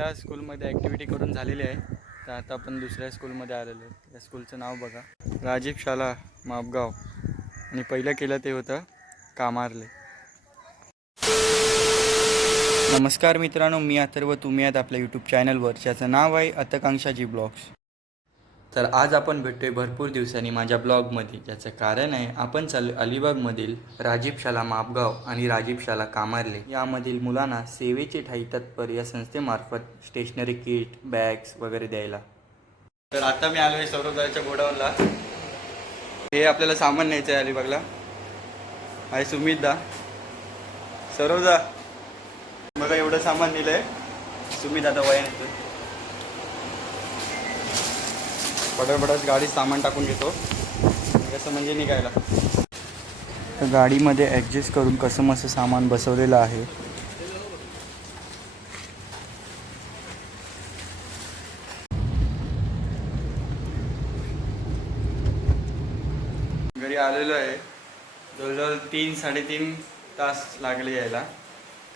त्या स्कूलमध्ये ॲक्टिव्हिटी करून झालेली आहे. तर आता आपण दुसऱ्या स्कूलमध्ये आलेलो आहे. या स्कूलचं नाव बघा. राजीव शाला मापगाव. आणि पहिलं केलं ते होतं कामारले. नमस्कार मित्रांनो मी अथर्व तुम्ही आहात आपल्या यूट्यूब चॅनलवर ज्याचं नाव आहे अतकांक्षाजी ब्लॉग्स. तर आज आपण भेटतोय भरपूर दिवसांनी माझ्या ब्लॉगमध्ये. ज्याचं कारण आहे आपण चालू अलिबागमधील राजीव शाला मापगाव आणि राजीव शाला कामारले यामधील मुलांना सेवेचे ठाई तत्पर या संस्थेमार्फत स्टेशनरी किट बॅग्स वगैरे द्यायला. तर आता मी आलो आहे सौरभदाच्या गोडाऊनला. हे आपल्याला सामान न्यायचं आहे अलिबागला. आहे सुमित दा सौरभदा बघा एवढं सामान दिलं आहे सुमित आता वया नेतो पटपटच गाडीत सामान टाकून घेतो. कसं म्हणजे निघायला. तर गाडीमध्ये ॲडजस्ट करून कसं मस्त सामान बसवलेलं आहे. घरी आलेलो आहे. जवळजवळ तीन साडेतीन तास लागले यायला.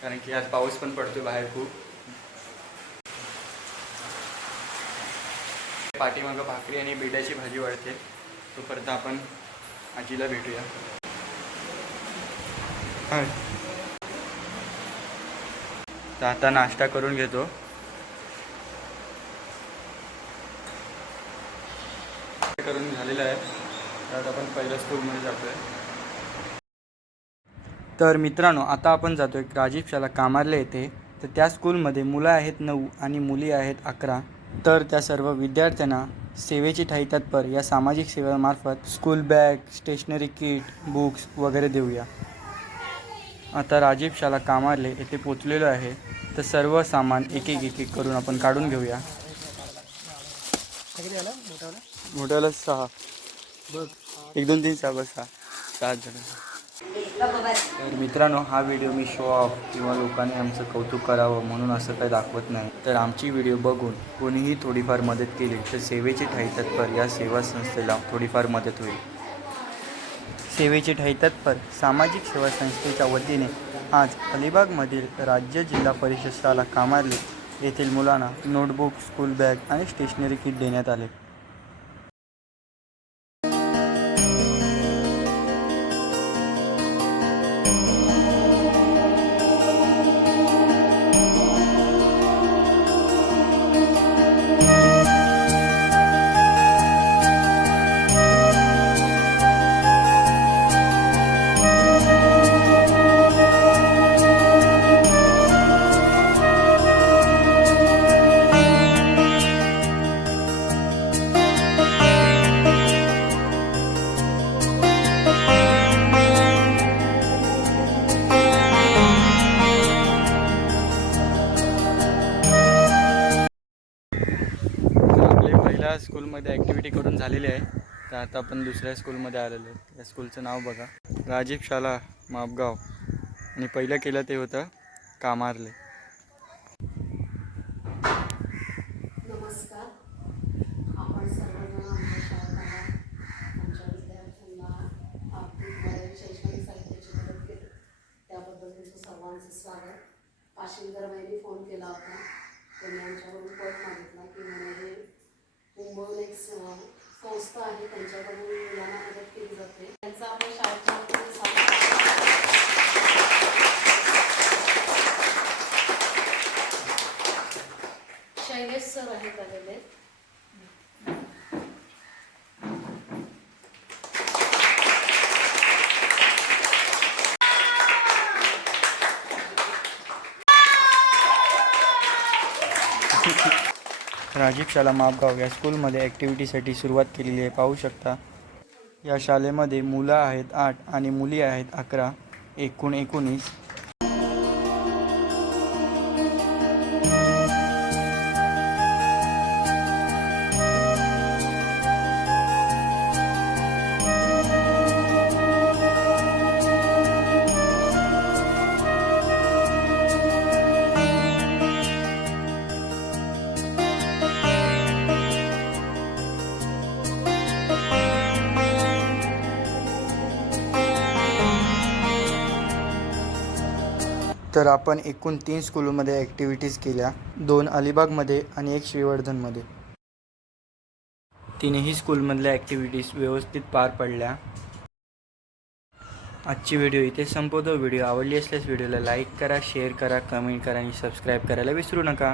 कारण की आज पाऊस पण पडतोय बाहेर खूप. पाठीमागं भाकरी आणि बिड्याची भाजी वाढते. तोपर्यंत आपण आजीला भेटूया. तर आता नाश्ता करून घेतो. करून झालेलं आहे. तर आपण पहिल्या स्कूलमध्ये जातोय. तर मित्रांनो आता आपण जातोय राजीव शाला कामारले येथे. तर त्या स्कूलमध्ये मुलं आहेत नऊ आणि मुली आहेत अकरा. तर त्या सर्व विद्यार्थ्यांना सेवेची ठाई तत्पर या सामाजिक सेवामार्फत school bag stationery kit books वगैरे देऊया. आता राजीव शाला कामारले येथे पोचलेलो आहे. तर सर्व सामान एक एक एक एक करून आपण काढून घेऊया. मोठ्याला सहा. बघ एक दोन तीन सहा बस सहा. सात जण. तर मित्रांनो हा व्हिडिओ मी शो ऑफ किंवा लोकांनी आमचं कौतुक करावं म्हणून असं काही दाखवत नाही. तर आमची व्हिडिओ बघून कोणीही थोडीफार मदत केली तर सेवेची ठाई तत्पर या सेवा संस्थेला थोडीफार मदत होईल. सेवेची ठाई तत्पर सामाजिक सेवा संस्थेच्या वतीने आज अलिबागमधील राज्य जिल्हा परिषद शाळा कामारले येथील मुलांना नोटबुक स्कूल बॅग आणि स्टेशनरी किट देण्यात आले. आपले स्कूलमध्ये ॲक्टिव्हिटी करून झालेली आहे. तर आता आपण दुसऱ्या स्कूलमध्ये आलेलो आहे. या स्कूलचं नाव बघा. राजीव शाला मापगाव. आणि पहिलं केलं ते होतं कामारले. सर्वांचं स्वागत. पाशिंगर बाईंनी फोन केला होता. त्यांनी आमच्याकडून पट मागितला की म्हणे हे मुंबईहून एक संस्था आहे. त्यांच्याकडून मुलांना मदत केली जाते. त्यांचा आपण शाळेच्या शैलेश सर आहेत आलेले. राजीव शाला मापगाव या स्कूलमध्ये ॲक्टिव्हिटीसाठी सुरुवात केलेली आहे. पाहू शकता या शाळेमध्ये मुलं आहेत आठ आणि मुली आहेत अकरा. एकूण एकोणीस. तर आपण एकूण तीन स्कूलमध्ये ॲक्टिव्हिटीज केल्या. दोन अलिबागमध्ये आणि एक श्रीवर्धनमध्ये. तीनही स्कूलमधल्या ॲक्टिव्हिटीज व्यवस्थित पार पडल्या. आजची व्हिडिओ इथे संपवतो. व्हिडिओ आवडली असल्यास व्हिडिओला लाईक करा शेअर करा कमेंट करा आणि सबस्क्राईब करायला विसरू नका.